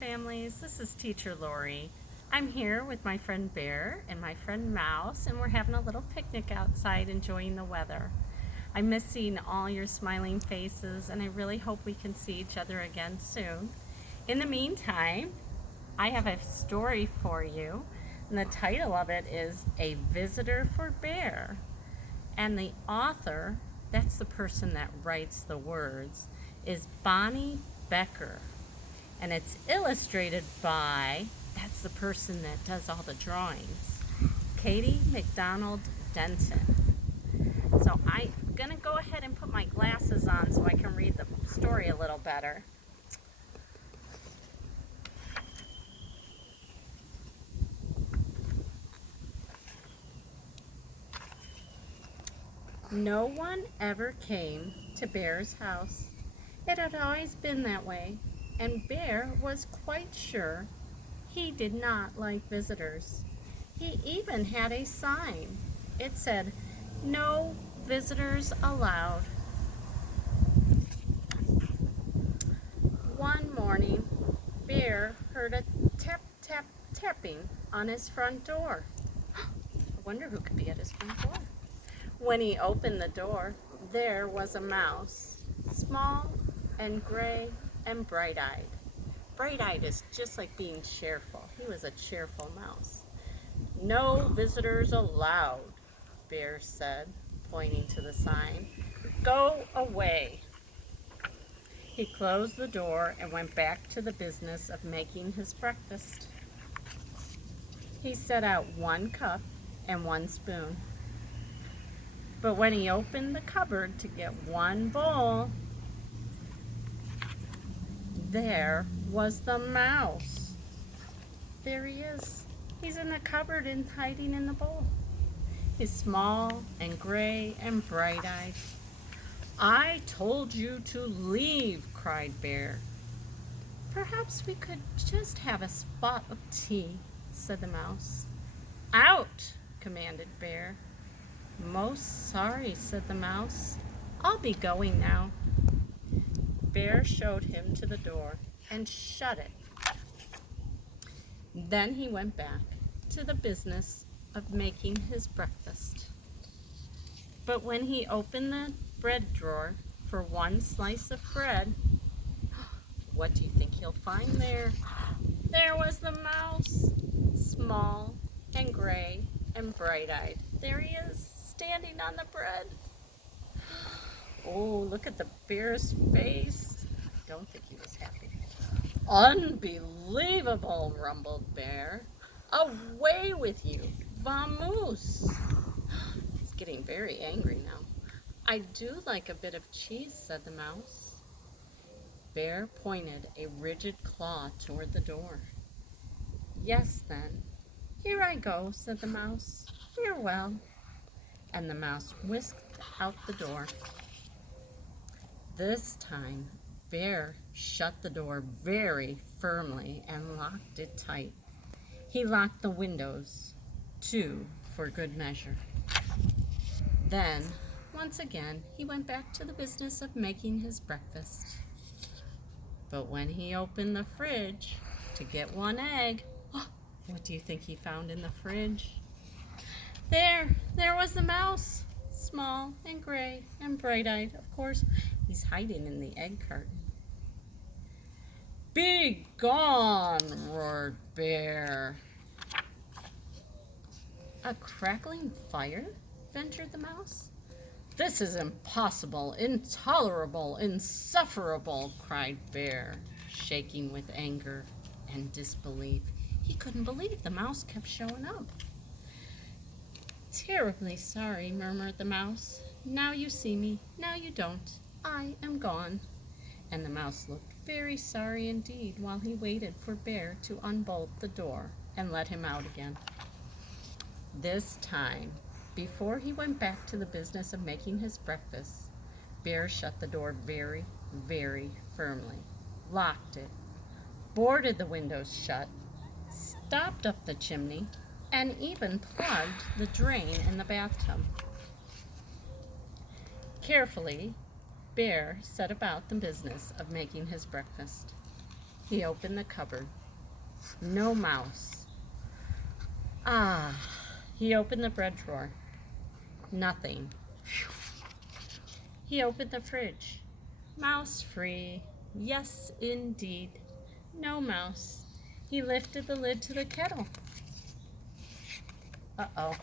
Families, this is Teacher Laurie. I'm here with my friend Bear and my friend Mouse, and we're having a little picnic outside enjoying the weather. I miss seeing all your smiling faces, and I really hope we can see each other again soon. In the meantime, I have a story for you, and the title of it is A Visitor for Bear. And the author, that's the person that writes the words, is Bonnie Becker. And it's illustrated by, that's the person that does all the drawings, Katie McDonald Denton. So I'm going to go ahead and put my glasses on so I can read the story a little better. No one ever came to Bear's house. It had always been that way, and Bear was quite sure he did not like visitors. He even had a sign. It said, "No visitors allowed." One morning, Bear heard a tap, tap, tapping on his front door. I wonder who could be at his front door. When he opened the door, there was a mouse, small and gray and bright-eyed. Bright-eyed is just like being cheerful. He was a cheerful mouse. "No visitors allowed," Bear said, pointing to the sign. "Go away." He closed the door and went back to the business of making his breakfast. He set out 1 cup and 1 spoon. But when he opened the cupboard to get 1 bowl, there was the mouse. There he is. He's in the cupboard and hiding in the bowl. He's small and gray and bright-eyed. "I told you to leave," cried Bear. "Perhaps we could just have a spot of tea," said the mouse. "Out!" commanded Bear. "Most sorry," said the mouse. "I'll be going now." Bear showed him to the door and shut it. Then he went back to the business of making his breakfast. But when he opened the bread drawer for 1 slice of bread, what do you think he'll find there? There was the mouse, small and gray and bright-eyed. There he is, standing on the bread. Oh, look at the bear's face. I don't think he was happy. "Unbelievable," rumbled Bear. "Away with you! Vamoose!" He's getting very angry now. "I do like a bit of cheese," said the mouse. Bear pointed a rigid claw toward the door. "Yes, then. Here I go," said the mouse. "Farewell." And the mouse whisked out the door. This time, Bear shut the door very firmly and locked it tight. He locked the windows, too, for good measure. Then, once again, he went back to the business of making his breakfast. But when he opened the fridge to get 1 egg, what do you think he found in the fridge? There was the mouse, small and gray and bright-eyed. Of course, he's hiding in the egg carton. "Be gone!" roared Bear. "A crackling fire?" ventured the mouse. "This is impossible, intolerable, insufferable!" cried Bear, shaking with anger and disbelief. He couldn't believe the mouse kept showing up. "Terribly sorry," murmured the mouse. "Now you see me, now you don't. I am gone." And the mouse looked very sorry indeed while he waited for Bear to unbolt the door and let him out again. This time, before he went back to the business of making his breakfast, Bear shut the door very, very firmly, locked it, boarded the windows shut, stopped up the chimney, and even plugged the drain in the bathtub. Carefully, Bear set about the business of making his breakfast. He opened the cupboard. No mouse. Ah, he opened the bread drawer. Nothing. He opened the fridge. Mouse free. Yes, indeed. No mouse. He lifted the lid to the kettle. Uh-oh.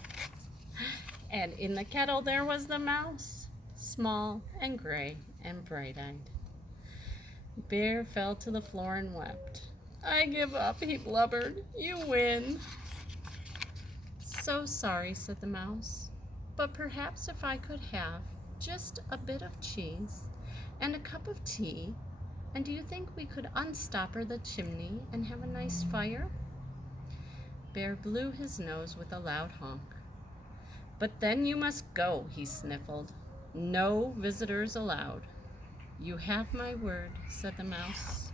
And in the kettle there was the mouse, small and gray and bright-eyed. Bear fell to the floor and wept. I give up, he blubbered. You win. So sorry, said the mouse, but perhaps if I could have just a bit of cheese and a cup of tea, and do you think we could unstopper the chimney and have a nice fire? Bear blew his nose with a loud honk. But then you must go, he sniffled. No visitors allowed. You have my word, said the mouse.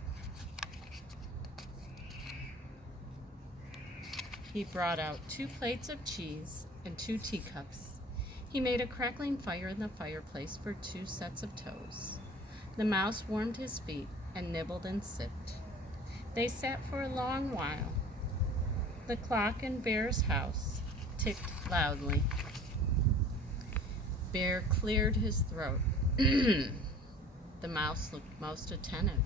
He brought out 2 plates of cheese and 2 teacups. He made a crackling fire in the fireplace for 2 sets of toes. The mouse warmed his feet and nibbled and sipped. They sat for a long while. The clock in Bear's house ticked loudly. Bear cleared his throat. The mouse looked most attentive.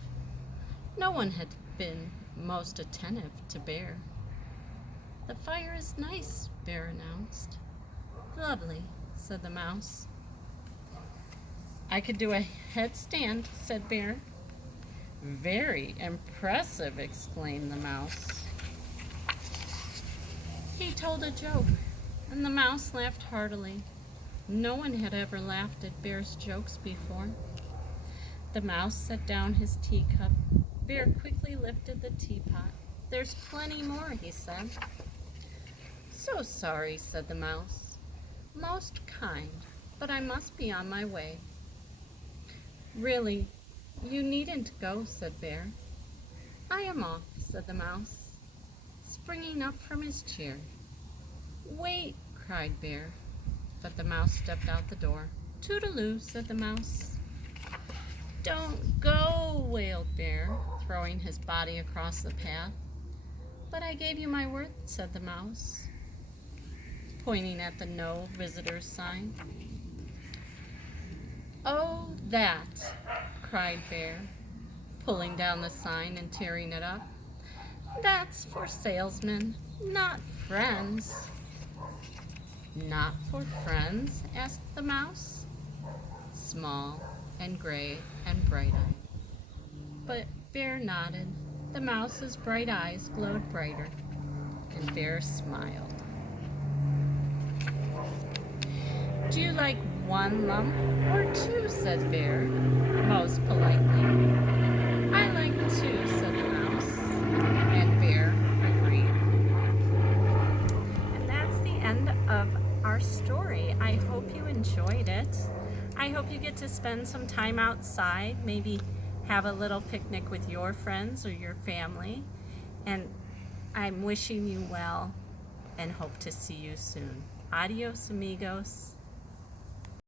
No one had been most attentive to Bear. The fire is nice, Bear announced. Lovely, said the mouse. I could do a headstand, said Bear. Very impressive, exclaimed the mouse. He told a joke, and the mouse laughed heartily. No one had ever laughed at Bear's jokes before. The mouse set down his teacup. Bear quickly lifted the teapot. There's plenty more, he said. So sorry, said the mouse. Most kind, but I must be on my way. Really, you needn't go, said Bear. I am off, said the mouse, springing up from his chair. Wait, cried Bear, but the mouse stepped out the door. Toodaloo, said the mouse. Don't go, wailed Bear, throwing his body across the path. But I gave you my word, said the mouse, pointing at the no visitors sign. Oh, that, cried Bear, pulling down the sign and tearing it up. That's for salesmen, not friends. Not for friends? Asked the mouse, small and gray and bright-eyed. But Bear nodded. The mouse's bright eyes glowed brighter, and Bear smiled. Do you like 1 lump or 2, said Bear, most politely. I like 2, said the mouse, and Bear agreed. And that's the end of our story. I hope you enjoyed it. I hope you get to spend some time outside, maybe have a little picnic with your friends or your family. And I'm wishing you well and hope to see you soon. Adios, amigos.